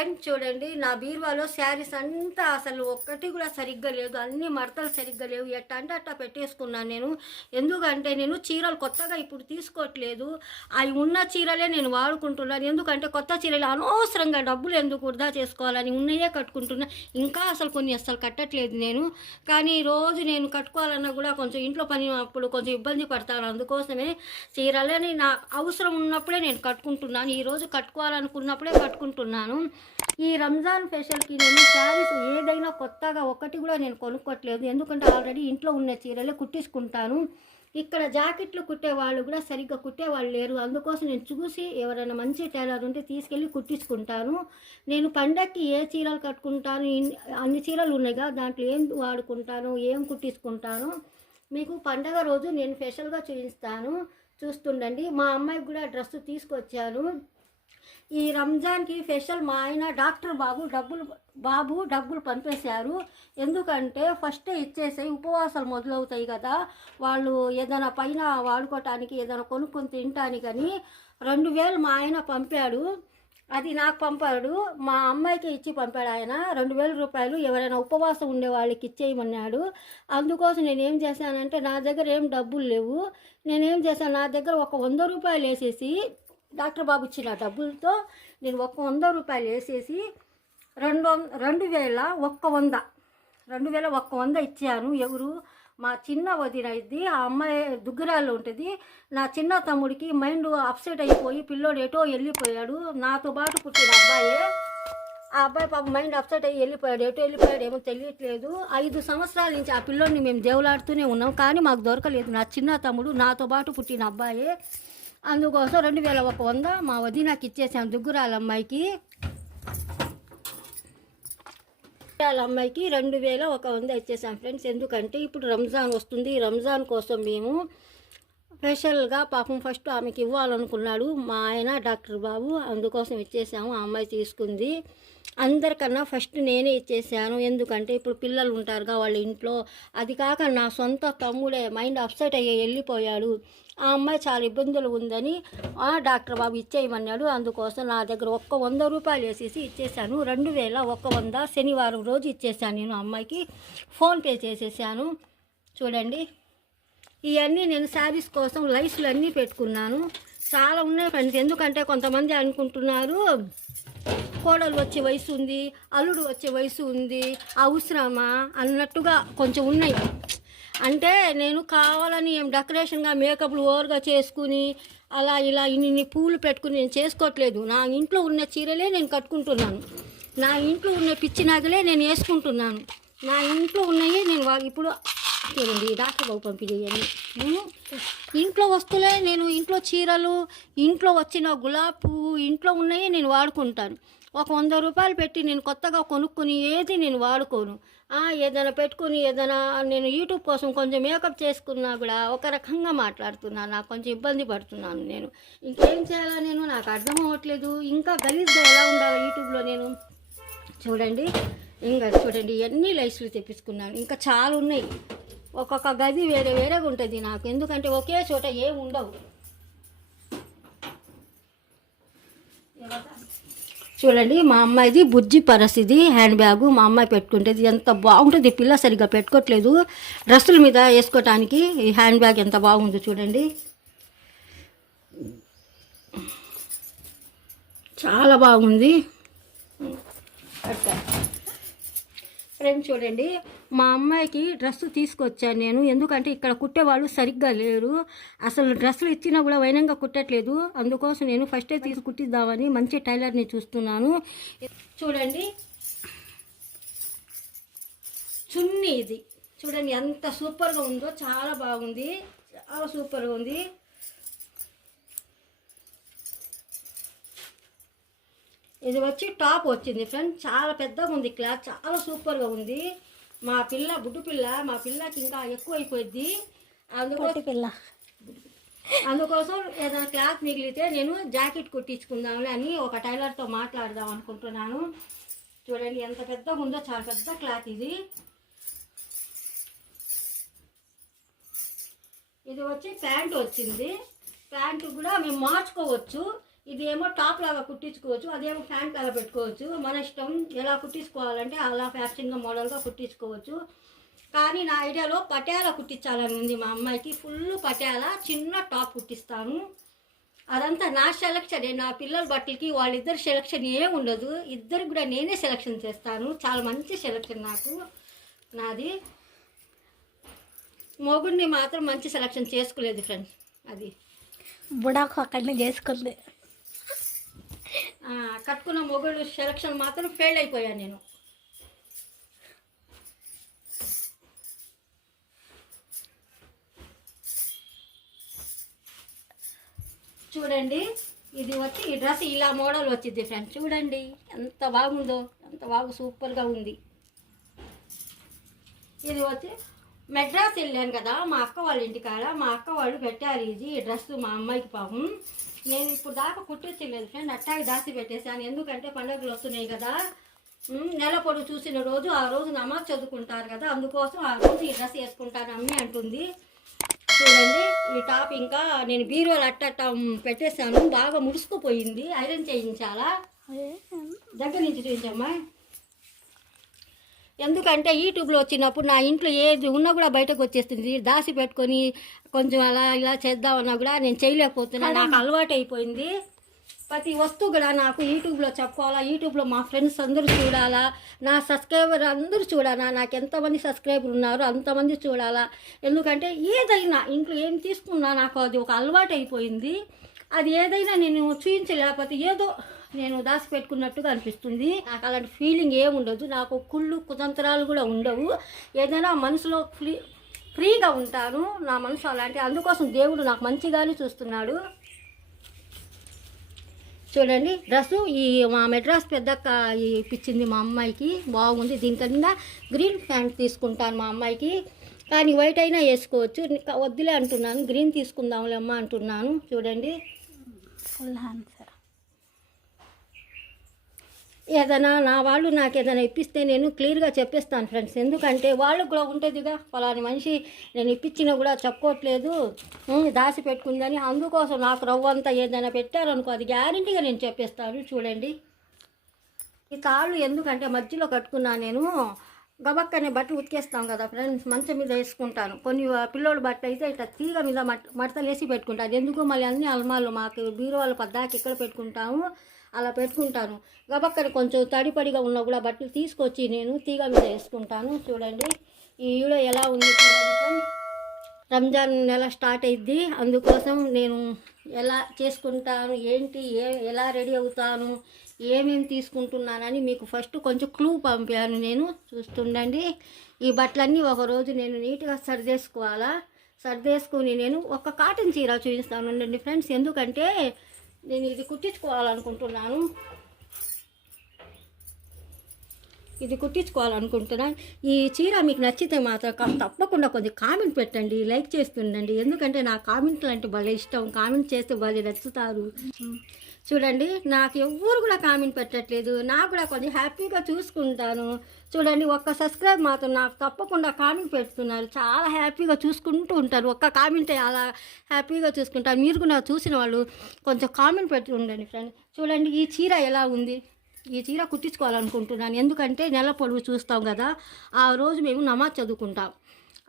Friends చూడండి నా బీరువాలో శారీస్ అంతా అసలు ఒక్కటి కూడా సరిగ్గా లేదు. అన్ని మడతలు సరిగ్గా లేవు. ఎట్ట అంటే అట్టా పెట్టేసుకున్నాను నేను. ఎందుకంటే నేను చీరలు కొత్తగా ఇప్పుడు తీసుకోవట్లేదు. అవి ఉన్న చీరలే నేను వాడుకుంటున్నాను. ఎందుకంటే కొత్త చీరలు అనవసరంగా డబ్బులు ఎందుకు వృధా చేసుకోవాలని ఉన్నయే కట్టుకుంటున్నా. ఇంకా అసలు కొన్ని అసలు కట్టట్లేదు నేను. కానీ రోజు నేను కట్టుకోవాలన్నా కూడా కొంచెం ఇంట్లో పని అప్పుడు కొంచెం ఇబ్బంది పడతాను. అందుకోసమే చీరలని నా అవసరం ఉన్నప్పుడే నేను కట్టుకుంటున్నాను. ఈరోజు కట్టుకోవాలనుకున్నప్పుడే కట్టుకుంటున్నాను. ఈ రంజాన్ ఫెషల్కి నేను శారీస్ ఏదైనా కొత్తగా ఒకటి కూడా నేను కొనుక్కోవట్లేదు ఎందుకంటే ఆల్రెడీ ఇంట్లో ఉన్న చీరలే కుట్టించుకుంటాను. ఇక్కడ జాకెట్లు కుట్టే వాళ్ళు కూడా సరిగ్గా కుట్టే వాళ్ళు లేరు. అందుకోసం నేను చూసి ఎవరైనా మంచి టైలర్ ఉంటే తీసుకెళ్ళి కుట్టించుకుంటాను. నేను పండక్కి ఏ చీరలు కట్టుకుంటాను? అన్ని చీరలు ఉన్నాయిగా దాంట్లో ఏం వాడుకుంటాను? ఏం కుట్టించుకుంటాను? మీకు పండగ రోజు నేను స్పెషల్గా చూపిస్తాను. చూస్తుండండి. మా అమ్మాయికి కూడా డ్రెస్ తీసుకొచ్చాను. ఈ రంజాన్కి స్పెషల్ మా ఆయన డాక్టర్ బాబు డబ్బులు బాబు డబ్బులు పంపేశారు. ఎందుకంటే ఫస్ట్ ఇచ్చేసి ఉపవాసాలు మొదలవుతాయి కదా. వాళ్ళు ఏదైనా పైన వాడుకోవటానికి ఏదైనా కొనుక్కొని తినటానికని రెండు వేలు మా ఆయన పంపాడు. అది నాకు పంపాడు. మా అమ్మాయికి ఇచ్చి పంపాడు ఆయన. రెండు వేల రూపాయలు ఎవరైనా ఉపవాసం ఉండే వాళ్ళకి ఇచ్చేయమన్నాడు. అందుకోసం నేను ఏం చేశానంటే నా దగ్గర ఏం డబ్బులు లేవు. నేనేం చేశాను? నా దగ్గర ఒక వంద రూపాయలు వేసేసి డాక్టర్ బాబు ఇచ్చిన డబ్బులతో నేను ఒక వంద రూపాయలు వేసేసి రెండు వంద రెండు వేల ఒక్క వంద రెండు వేల ఒక్క వంద ఇచ్చాను. ఎవరు? మా చిన్న వదిన ఇది. ఆ అమ్మాయి దుగ్గరాల్లో ఉంటుంది. నా చిన్న తమ్ముడికి మైండ్ అప్సెట్ అయిపోయి పిల్లోడు ఎటో వెళ్ళిపోయాడు. నాతో పాటు పుట్టిన అబ్బాయే. ఆ అబ్బాయి పాప మైండ్ అప్సెట్ అయ్యి వెళ్ళిపోయాడు. ఎటో వెళ్ళిపోయాడు ఏమో తెలియట్లేదు. ఐదు సంవత్సరాల నుంచి ఆ పిల్లోడిని మేము దేవులాడుతూనే ఉన్నాం. కానీ మాకు దొరకలేదు. నా చిన్న తమ్ముడు నాతో పాటు పుట్టిన అబ్బాయే. అందుకోసం రెండు వేల ఒక వంద మా వదిన నాకు ఇచ్చేసాం దుగ్గురాల అమ్మాయికి. వాళ్ళ అమ్మాయికి రెండు వేల ఒక వంద ఇచ్చేసాం ఫ్రెండ్స్. ఎందుకంటే ఇప్పుడు రంజాన్ వస్తుంది. రంజాన్ కోసం మేము స్పెషల్గా పాపం ఫస్ట్ ఆమెకి ఇవ్వాలనుకున్నాడు మా ఆయన డాక్టర్ బాబు. అందుకోసం ఇచ్చేసాము. ఆ అమ్మాయి తీసుకుంది. అందరికన్నా ఫస్ట్ నేనే ఇచ్చేసాను. ఎందుకంటే ఇప్పుడు పిల్లలు ఉంటారుగా వాళ్ళ ఇంట్లో. అది కాక నా సొంత తమ్ముడే మైండ్ అప్సెట్ అయ్యి వెళ్ళిపోయాడు. ఆ అమ్మాయి చాలా ఇబ్బందులు ఉందని ఆ డాక్టర్ బాబు ఇచ్చేయమన్నాడు. అందుకోసం నా దగ్గర ఒక్క వంద రూపాయలు వేసేసి ఇచ్చేసాను రెండు వేల ఒక్క వంద శనివారం రోజు ఇచ్చేసాను నేను అమ్మాయికి. ఫోన్పే చేసేసాను. చూడండి. ఇవన్నీ నేను శారీస్ కోసం లైస్లు అన్నీ పెట్టుకున్నాను. చాలా ఉన్నాయి ఫ్రెండ్స్. ఎందుకంటే కొంతమంది అనుకుంటున్నారు కోడలు వచ్చే వయసు ఉంది అల్లుడు వచ్చే వయసు ఉంది అవసరమా అన్నట్టుగా కొంచెం ఉన్నాయి. అంటే నేను కావాలని ఏం డెకరేషన్గా మేకప్లు ఓవర్గా చేసుకుని అలా ఇలా ఇన్ని పూలు పెట్టుకుని నేను చేసుకోవట్లేదు. నా ఇంట్లో ఉన్న చీరలే నేను కట్టుకుంటున్నాను. నా ఇంట్లో ఉన్న పిచ్చి నగలే నేను వేసుకుంటున్నాను. నా ఇంట్లో ఉన్నవి నేను వా- ఇప్పుడు చూడండి డాక్టర్ బాబు పంపించేయండి. నేను ఇంట్లో వస్తువులే నేను ఇంట్లో చీరలు ఇంట్లో వచ్చిన గులాబీ పువ్వు ఇంట్లో ఉన్నవి నేను వాడుకుంటాను. ఒక వంద రూపాయలు పెట్టి నేను కొత్తగా కొనుక్కొని ఏది నేను వాడుకోను. ఏదైనా పెట్టుకుని ఏదైనా నేను యూట్యూబ్ కోసం కొంచెం మేకప్ చేసుకున్నా కూడా ఒక రకంగా మాట్లాడుతున్నాను. నాకు కొంచెం ఇబ్బంది పడుతున్నాను నేను. ఇంకేం చేయాలా నేను నాకు అర్థం అవ్వట్లేదు. ఇంకా గలీజ్గా ఎలా ఉండాలి యూట్యూబ్లో నేను చూడండి. ఇంకా చూడండి ఎన్ని లైస్లు తెప్పించుకున్నాను. ఇంకా చాలా ఉన్నాయి. ఒక్కొక్క గది వేరే వేరేగా ఉంటుంది నాకు. ఎందుకంటే ఒకే చోట ఏమి ఉండవు చూడండి మా అమ్మాయిది బుజ్జి పరిస్థితి హ్యాండ్ బ్యాగు మా అమ్మాయి పెట్టుకుంటుంది. ఎంత బాగుంటుంది పిల్ల సరిగ్గా పెట్టుకోవట్లేదు డ్రెస్సుల మీద వేసుకోవటానికి ఈ హ్యాండ్ బ్యాగ్ ఎంత బాగుందో చూడండి. చాలా బాగుంది. ఫ్రెండ్స్ చూడండి మా అమ్మాయికి డ్రెస్సు తీసుకొచ్చాను నేను. ఎందుకంటే ఇక్కడ కుట్టేవాళ్ళు సరిగ్గా లేరు. అసలు డ్రెస్సులు ఇచ్చినా కూడా వైనంగా కుట్టట్లేదు. అందుకోసం నేను ఫస్టే తీసి కుట్టిద్దామని మంచి టైలర్ని చూస్తున్నాను. చూడండి. చున్నీ ఇది. చూడండి ఎంత సూపర్గా ఉందో చాలా బాగుంది. చాలా సూపర్గా ఉంది. ఇది వచ్చి టాప్ వచ్చింది ఫ్రెండ్ చాలా పెద్దగా ఉంది క్లాత్. చాలా సూపర్గా ఉంది. మా పిల్ల బుడ్డు పిల్ల మా పిల్లకి ఇంకా ఎక్కువ అయిపోయింది అందుకోసం పిల్ల. అందుకోసం ఏదైనా క్లాత్ మిగిలితే నేను జాకెట్ కుట్టించుకుందాంలే అని ఒక టైలర్తో మాట్లాడదాం అనుకుంటున్నాను. చూడండి ఎంత పెద్దగా ఉందో చాలా పెద్ద క్లాత్ ఇది. ఇది వచ్చి ప్యాంట్ వచ్చింది. ప్యాంటు కూడా మేము మార్చుకోవచ్చు. ఇది ఏమో టాప్ లాగా కుట్టించుకోవచ్చు అదేమో ఫ్యాంట్ లాగా పెట్టుకోవచ్చు. మన ఇష్టం ఎలా కుట్టించుకోవాలంటే అలా ఫ్యాషన్గా మోడల్గా కుట్టించుకోవచ్చు. కానీ నా ఐడియాలో పటేల కుట్టించాలని ఉంది మా అమ్మాయికి. ఫుల్ పటేల చిన్న టాప్ కుట్టిస్తాను. అదంతా నా సెలక్షన్ నా పిల్లల బట్టలకి వాళ్ళిద్దరు సెలక్షన్ ఏం ఉండదు. ఇద్దరు కూడా నేనే సెలక్షన్ చేస్తాను. చాలా మంచి సెలక్షన్ నాకు. నాది. మొగుడిని మాత్రం మంచి సెలక్షన్ చేసుకోలేదు ఫ్రెండ్స్. అది. బుడాకు అక్కడనే చేసుకుంది. కట్టుకున్న మొగుడు సెలక్షన్ మాత్రం ఫెయిల్ అయిపోయాను నేను. చూడండి ఇది వచ్చి ఈ డ్రెస్ ఇలా మోడల్ వచ్చింది ఫ్రెండ్స్ చూడండి ఎంత బాగుందో ఎంత బాగా సూపర్గా ఉంది. ఇది వచ్చి మెడ్రాస్ వెళ్ళాను కదా మా అక్క వాళ్ళ ఇంటికాడ మా అక్క వాళ్ళు పెట్టారు ఇది ఈ డ్రెస్ మా అమ్మాయికి పాపం. నేను ఇప్పుడు దాకా కుట్టించలేదు ఫ్రెండ్ అట్టాగి దాచి పెట్టేశాను. ఎందుకంటే పండుగలు వస్తున్నాయి కదా. నెల పొడుగు చూసిన రోజు ఆ రోజు నమాజ్ చదువుకుంటారు కదా అందుకోసం ఆ రోజు ఈ డ్రెస్ వేసుకుంటాను అమ్మి అంటుంది. చూడండి ఈ టాప్ ఇంకా నేను బీరువాలు అట్టట్ట పెట్టేశాను. బాగా ముడుచుకుపోయింది. ఐరన్ చేయించాలా? దగ్గర నుంచి చూపించమ్మా ఎందుకంటే యూట్యూబ్లో వచ్చినప్పుడు నా ఇంట్లో ఏది ఉన్నా కూడా బయటకు వచ్చేస్తుంది. దాసి పెట్టుకొని కొంచెం అలా ఇలా చేద్దామన్నా కూడా నేను చేయలేకపోతున్నా. నాకు అలవాటు అయిపోయింది ప్రతి వస్తువు కూడా నాకు యూట్యూబ్లో చెప్పుకోవాలా యూట్యూబ్లో మా ఫ్రెండ్స్ అందరూ చూడాలా నా సబ్స్క్రైబర్ అందరూ చూడాలా నాకు ఎంతమంది సబ్స్క్రైబర్ ఉన్నారో అంతమంది చూడాలా. ఎందుకంటే ఏదైనా ఇంట్లో ఏం తీసుకున్నా నాకు అది ఒక అలవాటు అయిపోయింది అది ఏదైనా నేను చూపించలేకపోతే ఏదో నేను దాచిపెట్టుకున్నట్టుగా అనిపిస్తుంది. నాకు అలాంటి ఫీలింగ్ ఏముండదు నాకు కుళ్ళు కుతంత్రాలు కూడా ఉండవు. ఏదైనా మనసులో ఫ్రీ ఫ్రీగా ఉంటాను నా మనసు అలాంటి. అందుకోసం దేవుడు నాకు మంచిగానే చూస్తున్నాడు. చూడండి డ్రెస్సు ఈ మా మెడ్రాస్ పెద్దక్క ఇప్పించింది మా అమ్మాయికి. బాగుంది. దీని కింద గ్రీన్ ప్యాంట్ తీసుకుంటాను మా అమ్మాయికి. కానీ వైట్ అయినా వేసుకోవచ్చు. వద్దులే అంటున్నాను. గ్రీన్ తీసుకుందాంలే అమ్మ అంటున్నాను. చూడండి. ఫుల్ హ్యాండ్స్ ఏదైనా నా వాళ్ళు నాకు ఏదైనా ఇప్పిస్తే నేను క్లియర్గా చెప్పేస్తాను ఫ్రెండ్స్. ఎందుకంటే వాళ్ళకు కూడా ఉంటుందిగా ఫలాని మనిషి నేను ఇప్పించినా కూడా చెప్పుకోవట్లేదు దాసి దాచి పెట్టుకుందని అందుకోసం నాకు రవ్వంతా ఏదైనా పెట్టారనుకో అది గ్యారంటీగా నేను చెప్పేస్తాను. చూడండి. ఈ తాళ్ళు ఎందుకంటే మధ్యలో కట్టుకున్నా నేను గబక్కనే బట్టలు ఉతికేస్తాం కదా ఫ్రెండ్స్ మంచం మీద వేసుకుంటాను. కొన్ని పిల్లోడు బట్టలు అయితే ఇట్లా తీగ మీద మట్ మడతలు వేసి పెట్టుకుంటాను ఎందుకు మళ్ళీ అన్ని అల్మాలు మాకు బీరువాళ్ళు పద్దాకి ఇక్కడ పెట్టుకుంటాము. అలా పెట్టుకుంటాను. గబక్కన కొంచెం తడిపడిగా ఉన్నా కూడా బట్టలు తీసుకొచ్చి నేను తీగ మీద వేసుకుంటాను. చూడండి ఈ వీడియో ఎలా ఉంది చూడండి రంజాన్ నెల స్టార్ట్ అయింది అందుకోసం నేను ఎలా చేసుకుంటాను ఏంటి ఏ ఎలా రెడీ అవుతాను ఏమేమి తీసుకుంటున్నానని మీకు ఫస్ట్ కొంచెం క్లూ పంపాను నేను. చూస్తుండండి ఈ బట్టలన్నీ ఒకరోజు నేను నీట్గా సర్దేసుకోవాలా? సర్దేసుకుని నేను ఒక కాటన్ చీర చూపిస్తాను ఉండండి ఫ్రెండ్స్. ఎందుకంటే నేను ఇది కుట్టించుకోవాలనుకుంటున్నాను. ఇది కుట్టించుకోవాలనుకుంటున్నాను. ఈ చీర మీకు నచ్చితే మాత్రం తప్పకుండా కొద్దిగా కామెంట్ పెట్టండి లైక్ చేస్తుండండి. ఎందుకంటే నా కామెంట్లు అంటే భలే ఇష్టం. కామెంట్ చేస్తే భలే నచ్చుతారు. చూడండి నాకు ఎవ్వరు కూడా కామెంట్ పెట్టట్లేదు. నాకు కూడా కొంచెం హ్యాపీగా చూసుకుంటాను. చూడండి ఒక్క సబ్స్క్రైబ్ మాత్రం నాకు తప్పకుండా కామెంట్ పెడుతున్నారు. చాలా హ్యాపీగా చూసుకుంటూ ఉంటారు. ఒక్క కామెంట్ అలా హ్యాపీగా చూసుకుంటారు. మీరు కూడా చూసిన వాళ్ళు కొంచెం కామెంట్ పెట్టి ఉండండి ఫ్రెండ్. చూడండి ఈ చీర ఎలా ఉంది? ఈ చీర కుట్టించుకోవాలనుకుంటున్నాను. ఎందుకంటే నెల పొడవు చూస్తాం కదా. ఆ రోజు మేము నమాజ్ చదువుకుంటాం.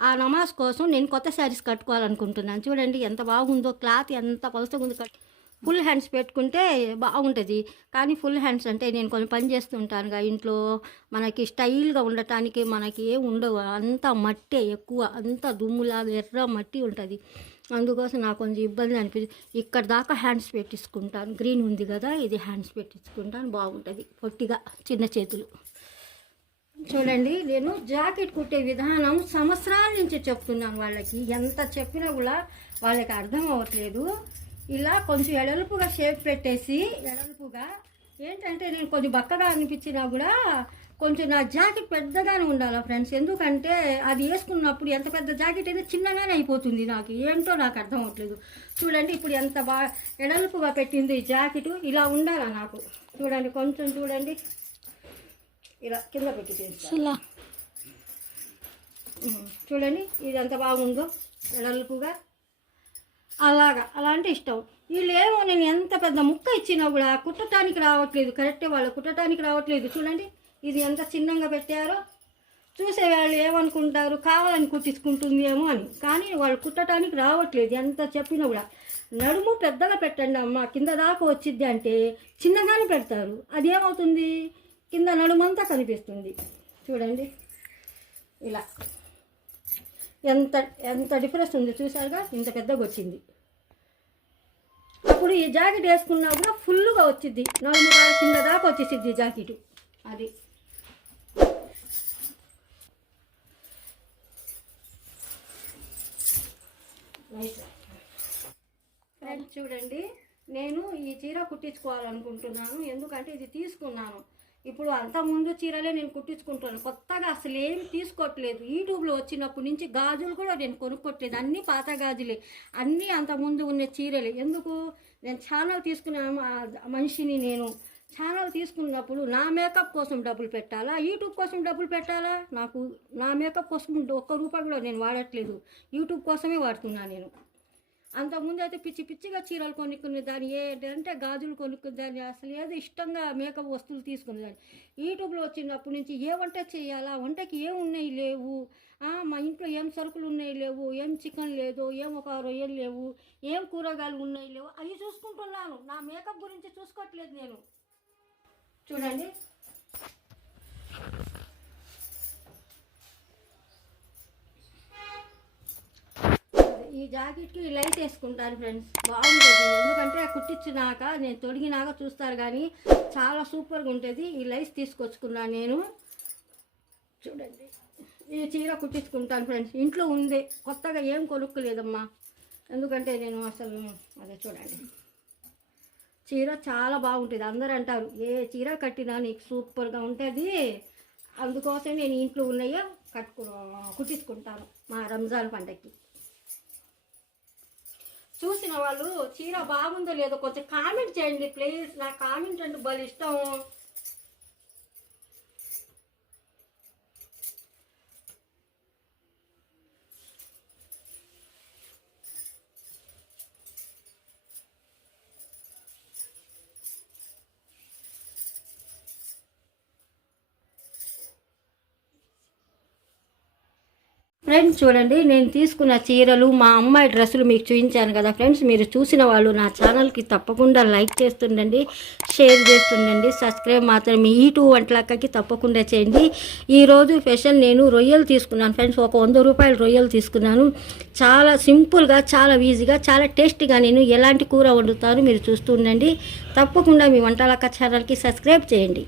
ఆ నమాజ్ కోసం నేను కొత్త శారీస్ కట్టుకోవాలనుకుంటున్నాను. చూడండి ఎంత బాగుందో క్లాత్ ఎంత కొలసగా ఉంది. కట్ ఫుల్ హ్యాండ్స్ పెట్టుకుంటే బాగుంటుంది. కానీ ఫుల్ హ్యాండ్స్ అంటే నేను కొంచెం పని చేస్తుంటానుగా ఇంట్లో. మనకి స్టైల్గా ఉండటానికి మనకి ఏం ఉండవు. అంతా మట్టే ఎక్కువ అంతా దుమ్ములాగా ఎర్ర మట్టి ఉంటుంది. అందుకోసం నాకు కొంచెం ఇబ్బంది అనిపించింది ఇక్కడ దాకా హ్యాండ్స్ పెట్టించుకుంటాను. గ్రీన్ ఉంది కదా ఇది హ్యాండ్స్ పెట్టించుకుంటాను. బాగుంటుంది. పొట్టిగా చిన్న చేతులు. చూడండి నేను జాకెట్ కుట్టే విధానం సంవత్సరాల నుంచి చెప్తున్నాను వాళ్ళకి. ఎంత చెప్పినా కూడా వాళ్ళకి అర్థం అవ్వట్లేదు. ఇలా కొంచెం ఎడల్పుగా షేప్ పెట్టేసి ఎడల్పుగా ఏంటంటే నేను కొంచెం బక్కగా అనిపించినా కూడా కొంచెం నా జాకెట్ పెద్దగానే ఉండాలి ఫ్రెండ్స్. ఎందుకంటే అది వేసుకున్నప్పుడు ఎంత పెద్ద జాకెట్ అయినా చిన్నగానే అయిపోతుంది నాకు. ఏంటో నాకు అర్థం అవ్వట్లేదు చూడండి ఇప్పుడు ఎంత బాగా ఎడల్పుగా పెట్టింది ఈ జాకెట్. ఇలా ఉండాలా నాకు? చూడండి కొంచెం చూడండి. ఇలా కింద పెట్టి చూడండి ఇది ఎంత బాగుందో. ఎడల్పుగా అలాగా అలా అంటే ఇష్టం. వీళ్ళు ఏమో నేను ఎంత పెద్ద ముక్క ఇచ్చినా కూడా కుట్టడానికి రావట్లేదు. కరెక్టే వాళ్ళు కుట్టడానికి రావట్లేదు. చూడండి ఇది ఎంత చిన్నంగా పెట్టారో. చూసే వాళ్ళు ఏమనుకుంటారు? కావాలని కుట్టించుకుంటుంది ఏమో అని. కానీ వాళ్ళు కుట్టడానికి రావట్లేదు ఎంత చెప్పినా కూడా. నడుము పెద్దగా పెట్టండి అమ్మ కింద దాకా వచ్చింది అంటే చిన్నగానే పెడతారు. అది ఏమవుతుంది కింద నడుమంతా కనిపిస్తుంది. చూడండి ఇలా. ఎంత ఎంత డిఫరెన్స్ ఉంది చూసారుగా ఇంత పెద్దగా వచ్చింది. అప్పుడు ఈ జాకెట్ వేసుకున్నా కూడా ఫుల్గా వచ్చింది నడుము కింద దాకా వచ్చేసిద్ది ఈ జాకెట్. అది. ఫ్రెండ్స్ చూడండి. నేను ఈ చీర కుట్టించుకోవాలనుకుంటున్నాను. ఎందుకంటే ఇది తీసుకున్నాను. ఇప్పుడు అంతకుముందు చీరలే నేను కుట్టించుకుంటున్నాను కొత్తగా అసలు ఏం తీసుకోవట్లేదు. యూట్యూబ్లో వచ్చినప్పటి నుంచి గాజులు కూడా నేను కొనుక్కోట్లేదు. అన్నీ పాత గాజులే. అన్నీ అంతకుముందు ఉన్న చీరలే. ఎందుకు? నేను ఛానల్ తీసుకున్న మనిషిని నేను ఛానల్ తీసుకున్నప్పుడు నా మేకప్ కోసం డబ్బులు పెట్టాలా? యూట్యూబ్ కోసం డబ్బులు పెట్టాలా? నాకు నా మేకప్ కోసం ఒక్క రూపాయి కూడా నేను వాడట్లేదు. యూట్యూబ్ కోసమే వాడుతున్నాను నేను. అంతకుముందు అయితే పిచ్చి పిచ్చిగా చీరలు కొనుక్కునే దాన్ని ఏంటంటే గాజులు కొనుక్కునే దాన్ని అసలు ఏదో ఇష్టంగా మేకప్ వస్తువులు తీసుకునేదాన్ని యూట్యూబ్లో వచ్చినప్పటి నుంచి ఏ వంట చేయాలా? వంటకి ఏం ఉన్నాయి లేవు? మా ఇంట్లో ఏం సరుకులు ఉన్నాయి లేవు? ఏం చికెన్ లేదు? ఏం ఒక రొయ్యలు లేవు? ఏం కూరగాయలు ఉన్నాయి లేవు? అవి చూసుకుంటున్నాను. నా మేకప్ గురించి చూసుకోవట్లేదు నేను. చూడండి. ఈ జాకెట్కి ఈ లైట్ వేసుకుంటాను ఫ్రెండ్స్ బాగుంటుంది. ఎందుకంటే కుట్టించినాక నేను తొడిగినాక చూస్తారు కానీ చాలా సూపర్గా ఉంటుంది. ఈ లైట్స్ తీసుకొచ్చుకున్నాను నేను. చూడండి. ఈ చీర కుట్టించుకుంటాను ఫ్రెండ్స్ ఇంట్లో ఉంది కొత్తగా ఏం కొనుక్కోలేదమ్మా. ఎందుకంటే నేను అసలు అదే చూడండి. చీర చాలా బాగుంటుంది. అందరూ అంటారు ఏ చీర కట్టినా నీకు సూపర్గా ఉంటుంది. అందుకోసం నేను ఇంట్లో ఉన్నాయో కట్టుకు కుట్టించుకుంటాను మా రంజాన్ పండగకి చూసిన వాళ్ళు చీర బాగుందో లేదో కొంచెం కామెంట్ చేయండి ప్లీజ్ నా కామెంట్ అంటే భలే ఇష్టం. ఫ్రెండ్స్ చూడండి నేను తీసుకున్న చీరలు మా అమ్మాయి డ్రెస్సులు మీకు చూపించాను కదా ఫ్రెండ్స్. మీరు చూసిన వాళ్ళు నా ఛానల్కి తప్పకుండా లైక్ చేస్తుండండి షేర్ చేస్తుండండి సబ్స్క్రైబ్ మాత్రం ఈ టూ వంటలక్కకి తప్పకుండా చేయండి. ఈరోజు స్పెషల్ నేను రొయ్యలు తీసుకున్నాను ఫ్రెండ్స్. ఒక వంద రూపాయలు రొయ్యలు తీసుకున్నాను. చాలా సింపుల్గా చాలా ఈజీగా చాలా టేస్టీగా నేను ఎలాంటి కూర వండుతాను మీరు చూస్తుండండి తప్పకుండా మీ వంటలక్క ఛానల్కి సబ్స్క్రైబ్ చేయండి.